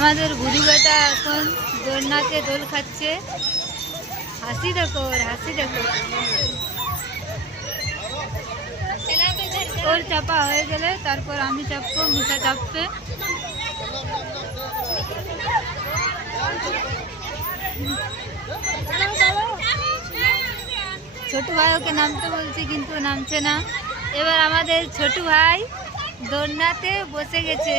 আমাদের গুরু বেটা এখন দোলনাতে দোল খাচ্ছে। হাসি দেখো, ওর হাসি দেখো। ওর চাপা হয়ে গেলে তারপর আমি চাপবো, মিশা চাপবে। ছোট ভাই ওকে নামতে বলছি কিন্তু নামছে না। এবার আমাদের ছোট ভাই দোলনাতে বসে গেছে।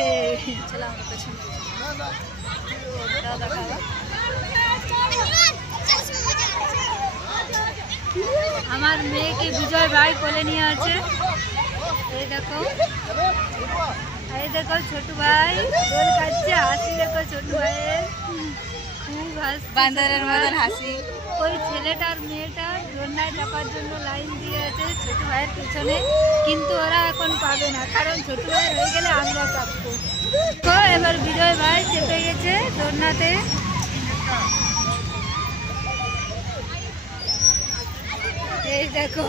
আমার মেয়েকে বিজয় ভাই কোলে নিয়ে আছে। এই দেখো, এই দেখো ছোট ভাই দোল খাচ্ছে। হাসি দেখো ছোট ভাইয়ের, খুব হাসি, বান্দরের মতন হাসি। ওই ছেলেটা আর মেয়েটা দোলনায় চাপার জন্য লাইন দিয়ে আছে ছোট ভাইয়ের পেছনে, কিন্তু ওরা এখন পাবে না, কারণ ছোট ভাই হয়ে গেলে আমরা চাপবো। তো এবার বিজয় ভাই চেপে গেছে দোলনাতে। এই দেখো,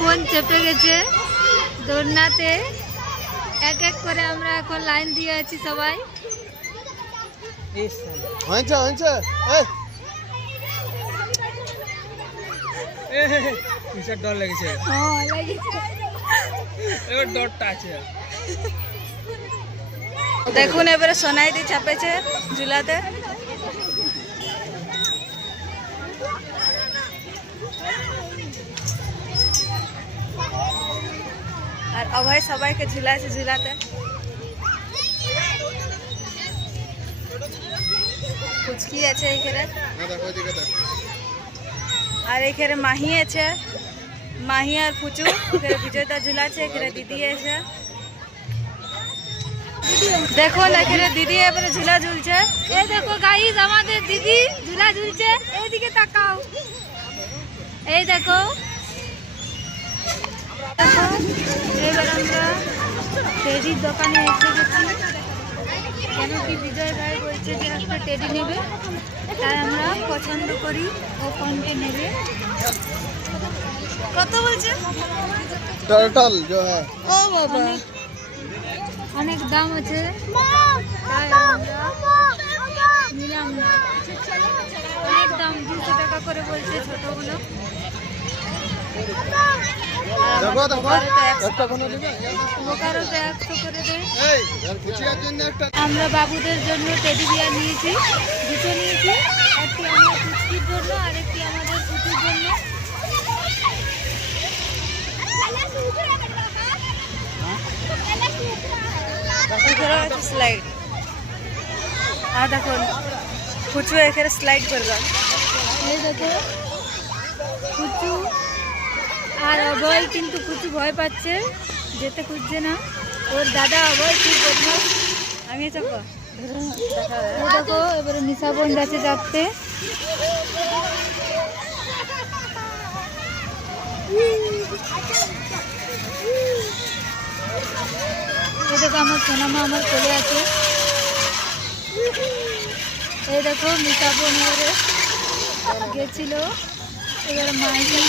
বোন চেপে গেছে দোলনাতে। এক এক করে আমরা এখন লাইন দিয়ে আছি সবাই। ডর লেগেছে, এবার ডরটা আছে। দেখুন এবারে সোনাইদি চাপেছে ঝুলাতে। আর অভয় সবাইকে ঝুলাছে ঝুলাতে। পুচকি আছে এইখানে, আর এইখানে মাহি আছে। মাহি আর পুচু এখানে বিজয়তা ঝুলাছে। এখানে দিদি আছে, দেখুন এখানে দিদি এবারে ঝুলা ঝুলছে। এই দেখো গাইস, আমাদের দিদি ঝুলা ঝুলছে। এইদিকে তাকাও, এই দেখো। এবার আমরা টেডির দোকানে এসে গেছি, কেন কি বিজয় ভাই বলছে যে একটা টেডি নেবে, তাই আমরা পছন্দ করি ও কোনটি নেবে। কত বলছে? টার্টল जो है। ও বাবা, অনেক দাম আছে, তাই আমরা নিলাম না। অনেক দাম, 200 টাকা করে বলছে ছোটগুলো। আমরা বাবুদের জন্য টেডি বিয়ার নিয়েছি, দুটো নিয়েছি। একটি আমার পুচকির জন্য আর একটি আমাদের পুচুর জন্য। স্লাইড, আর দেখুন পুচু এখানে স্লাইড করবে। এই দেখো পুচু আর অভয়, কিন্তু পুচু ভয় পাচ্ছে, যেতে খুঁজছে না। ওর দাদা অভয় খুব বদমাশ। আমি চাপা দেখো, এবারে নিশা বোন যাচ্ছে চাপতে। এই দেখো আমার সোনামা আমার চলে আছে। এই দেখো নিশা বোন এবারে গেছিল, এবারে মাইনি